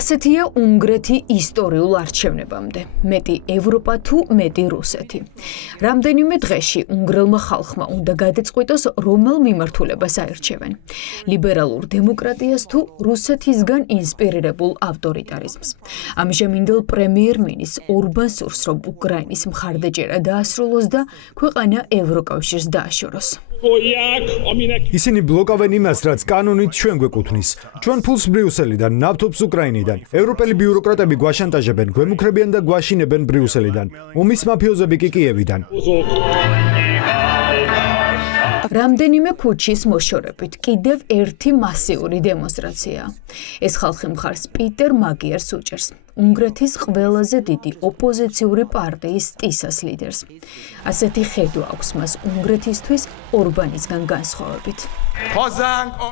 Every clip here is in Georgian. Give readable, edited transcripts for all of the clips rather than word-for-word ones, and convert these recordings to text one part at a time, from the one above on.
ასეთია უნგრეთი ისტორიულ არჩევნებამდე, მეტი ევროპა თუ მეტი რუსეთი. რამდენიმე დღეში უნგრელმა ხალხმა უნდა გადაწყვიტოს, რომელ მიმართულებას აირჩევენ. ლიბერალურ დემოკრატიას თუ რუსეთისგან ინსპირირებულ ავტორიტარიზმს. ამჟამინდელ პრემიერ-მინისტრ ორბანს სურს, რომ უკრაინის მხარდაჭერა დაასრულოს და ქვეყანა ევროკავშირს დააშოროს. ისინი ბლოკავენ იმას, რაც კანონით ჩვენ გვეკუთვნის. ჩვენ ფულს ბრიუსელიდან, ნავთობს უკრაინიდან. ევროპელი ბიუროკრატები გვაშანტაჟებენ, გვემუქრებიან და გვაშინებენ ბრიუსელიდან. ომის მაფიოზები კი კიევიდან. რამდენიმე ქუჩის მოშორებით კიდევ ერთი მასიური დემონსტრაცია. ეს ხალხი მხარს პიტერ მაგიერს უჭერს. უნგრეთის ყველაზე დიდი ოპოზიციური პარტიის ტისას ლიდერს. ასეთი ხედვა აქვს მას უნგრეთისთვის ორბანისგან განსხვავებით.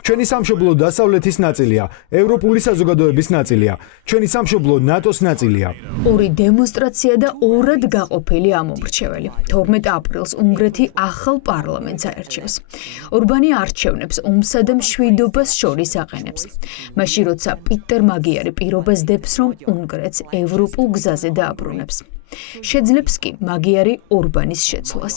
ჩვენი სამშობლო დასავლეთის ნაწილია, ევროპული საზოგადოების ნაწილია. ჩვენი სამშობლო ნატოს ნაწილია. ორი დემონსტრაცია და ორად გაყოფილი ამომრჩეველი. 12 აპრილს უნგრეთი ახალ პარლამენტს აერჩევს. ორბანი არჩევნებს ომსა და მშვიდობას შორის აყენებს. მაშინ როცა პიტერ მაგიარი პირობას დებს, რომ უნგრეთს ევროპულ გზაზე დააბრუნებს. შეძლებს კი მაგიარი ორბანის შეცვლას.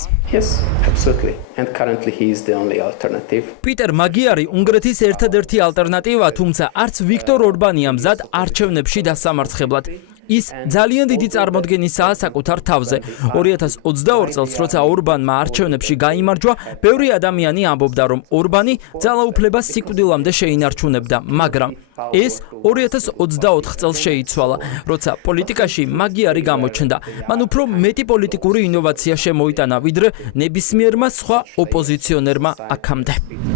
პიტერ მაგიარი უნგრეთის ერთადერთი ალტერნატივა, თუმცა არც ვიქტორ ორბანია მზად არჩევნებში დასამარცხებლად. ის ძალიან დიდი წარმოდგენისაა საკუთარ თავზე. 2022 წელს, როცა ორბანმა არჩევნებში გაიმარჯვა, ბევრი ადამიანი ამბობდა, რომ ორბანი ძალაუფლებას სიკვდილამდე შეინარჩუნებდა, მაგრამ ეს 2024 წელს შეიცვალა, როცა პოლიტიკაში მაგიარი გამოჩნდა. მან უფრო მეტი პოლიტიკური ინოვაცია შემოიტანა, ვიდრე ნებისმიერმა სხვა ოპოზიციონერმა აქამდე.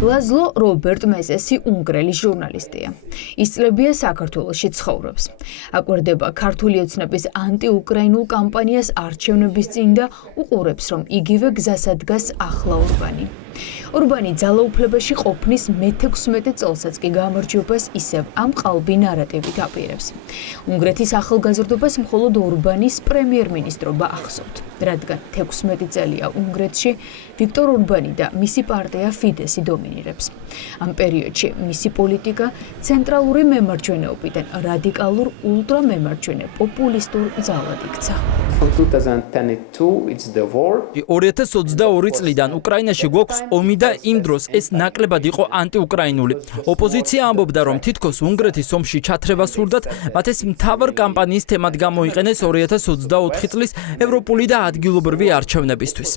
ლაზლო რობერტ მეზესი უნგრელი ჟურნალისტია. ის წლებია საქართველოში ცხოვრობს. აკვირდება ქართული ოცნების ანტიუკრაინულ კამპანიას არჩევნების წინ და უყურებს, რომ იგივე გზას ადგას ახლა ორბანი. ორბანი ძალაუფლებაში ყოფნის მე-16 წელსაც კი გამარჯვებას ისევ ამ ყალბი ნარატივით აპირებს. უნგრეთის ახალგაზრდობას მხოლოდ ორბანის პრემიერ-მინისტრობა ახსოვთ, რადგან 16 წელია უნგრეთში ვიქტორ ორბანი და მისი პარტია ფიდესი დომინირებს. ამ პერიოდში მისი პოლიტიკა ცენტრალური მემარჯვენეობიდან რადიკალურ ულტრამემარჯვენე პოპულისტურ ძალად იქცა. 2022 წლიდან უკრაინაში გვაქვს ომი და იმ დროს ეს ნაკლებად იყო ანტიუკრაინული. ოპოზიცია ამბობდა, რომ თითქოს უნგრეთის ომში ჩათრება სურდათ, მათ ეს მთავარ კამპანიის თემად გამოიყენეს 2024 წლის ევროპული და ადგილობრივი არჩევნებისთვის.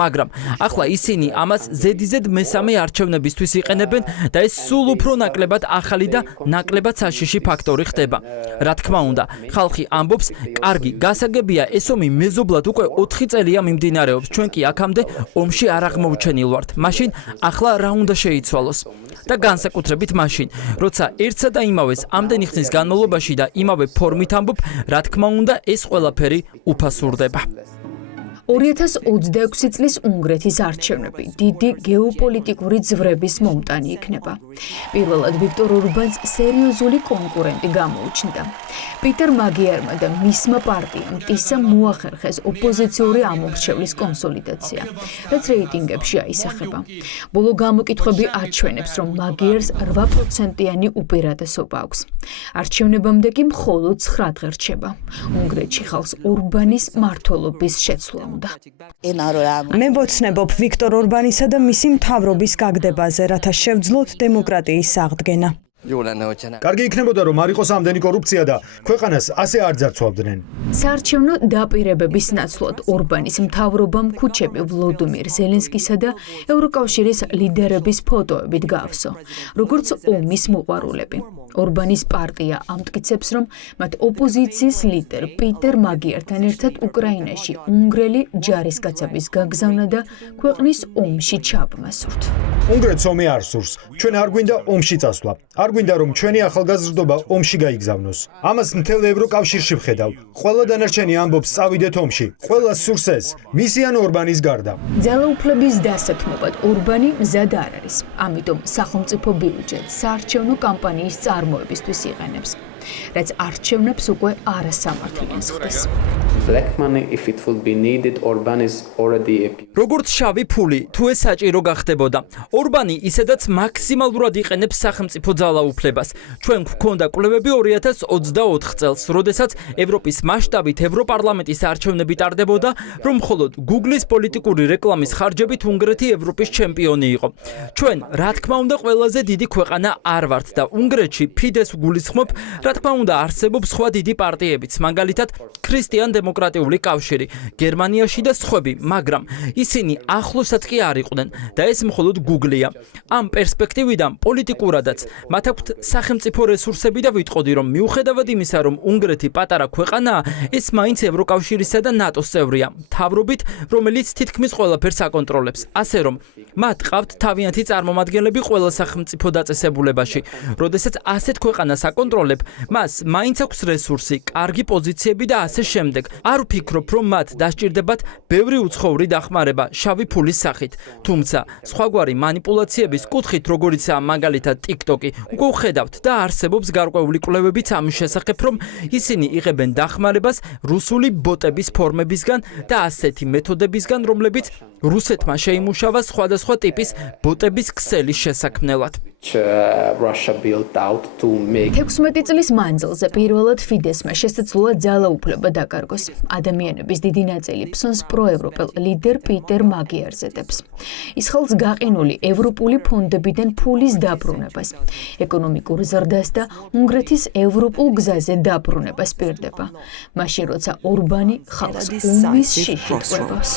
მაგრამ ახლა ისინი ამას ზედიზედ მესამე არჩევნებისთვის იყენებენ და ეს სულ უფრო ნაკლებად ახალი და ნაკლებად საშიში ფაქტორი ხდება. რა თქმა უნდა, ხალხი ამბობს, კარგი, გასაგებია, ეს ომი მეზობლად უკვე 4 წელია მიმდინარეობს, ჩვენ კი აქამდე ომში არ აღმოჩენილ ვართ. მაშინ ახლა რა უნდა შეიცვალოს? და განსაკუთრებით მაშინ, როცა ერთსა და იმავეს ამდენი ხნის განმავლობაში და იმავე ფორმით ამბობ, რა თქმა უნდა, ეს ყველაფერი უფასურდება. 2026 წლის უნგრეთის არჩევნები დიდი გეოპოლიტიკური ძვრების მომტანი იქნება. პირველად ვიქტორ ორბანს სერიოზული კონკურენტი გამოუჩნდა. პიტერ მაგიარმა და მისმა პარტიამ ტისა მოახერხეს ოპოზიციური ამომრჩევლის კონსოლიდაცია, რაც რეიტინგებში აისახება. ბოლო გამოკითხვები აჩვენებს, რომ მაგიერს 8%-იანი უპირატესობა აქვს. არჩევნებამდე კი მხოლოდ 9 დღე რჩება. უნგრეთში ხალხს ორბანის მმართველობის შეცვლა უნდა. მე ვოცნებობ ვიქტორ ორბანისა და მისი მთავრობის გაგდებაზე, რათა შევძლოთ დემოკრატიის აღდგენა. კარგი იქნებოდა, რომ არ იყოს ამდენი კორუფცია და ქვეყანას ასე არ ძარცვავდნენ. საარჩევნო დაპირებების ნაცვლად ორბანის მთავრობამ ქუჩები ვლოდიმირ ზელენსკისა და ევროკავშირის ლიდერების ფოტოებით გაავსო, როგორც ომის მოყვარულები. ორბანის პარტია ამტკიცებს, რომ მათ ოპოზიციის ლიდერ პიტერ მაგიერთან ერთად უკრაინაში უნგრელი ჯარისკაცების გაგზავნა და ქვეყნის ომში ჩაბმა სურთ. უნგრეთს ომი არ სურს. ჩვენ არ გვინდა ომში წასვლა. არ გვინდა, რომ ჩვენი ახალგაზრდობა ომში გაიგზავნოს. ამას მთელ ევროკავშირში ვხედავ. ყველა დანარჩენი ამბობს, წავიდეთ ომში. ყველა სურს ეს, მისი ან ორბანის გარდა. ძალაუფლების დასათმობად ორბანი მზად არ არის. ამიტომ სახელმწიფო ბიუჯეტს საარჩევნო კამპანიის წარმოებისთვის იყენებს. რაც არჩევნებს უკვე არასამართლიანს ხდის. Black money, if it would be needed, Orban is already a... როგორც შავი ფული, თუ ეს საჭირო გახდებოდა, ორბანი ისედაც მაქსიმალურად იყენებს სახელმწიფო ძალაუფლებას. ჩვენ გვქონდა კვლევები 2024 წელს, როდესაც ევროპის მასშტაბით ევროპარლამენტის არჩევნები ტარდებოდა, რომ მხოლოდ Google-ის პოლიტიკური რეკლამის ხარჯებით უნგრეთი ევროპის ჩემპიონი იყო. ჩვენ, რა თქმა უნდა, ყველაზე დიდი ქვეყანა არ ვართ და უნგრეთში ფიდეს გულისხმობ, რა თქმა უნდა, არსებობს სხვა დიდი პარტიებიც, მაგალითად, ქრისტიან-დემოკრატიული კავშირი, გერმანიაში და სხვები, მაგრამ ისინი ახლოსაც კი არ იყვნენ და ეს მხოლოდ Google-ია. ამ პერსპექტივიდან პოლიტიკურადაც მათ აქვთ სახელმწიფო რესურსები და ვიტყოდი, რომ მიუხედავად იმისა, რომ უნგრეთი პატარა ქვეყანაა, ეს მაინც ევროკავშირისა და ნატოს წევრია, მთავრობით, რომელიც თითქმის ყველაფერს აკონტროლებს. ასე რომ, მათ ყავთ თავიანთი წარმომადგენლები ყველა სახელმწიფო დაწესებულებაში. როდესაც ასეთ ქვეყანას აკონტროლებ, მას მაინც აქვს რესურსი, კარგი პოზიციები და ასე შემდეგ. არ ვფიქრობ, რომ მათ დასჭირდებათ ბევრი უცხოური დახმარება შავი ფულის სახით. თუმცა, სხვაგვარი манипуляციების კუთხით, როგორიცაა მაგალითად TikTok-ი, უკვე ვხედავთ და არსებობს გარკვეული კვლევებიც ამის შესახებ, რომ ისინი იღებენ დახმარებას რუსული ბოტების ფორმებისგან და ასეთი მეთოდებისგან, რომლებიც რუსეთმა შეიმუშავა სხვადასხვა ტიპის ბოტების ქსელის შესაქმნელად. Russia built out to make 16 წლის მანძილზე პირველად ფიდესმა შესაძლოა ძალაუფლება დაკარგოს. ადამიანების დიდი ნაწილი ფსონს პროევროპელ ლიდერ პიტერ მაგიარზედებს. ის ხელს გაყინული ევროპული ფონდებიდან ფულის დაბრუნებას, ეკონომიკურ ზრდას და უნგრეთის ევროპულ გზაზე დაბრუნებას პირდება. მაშინ როცა ორბანი ხალხს უმის შიშით ყვებავს.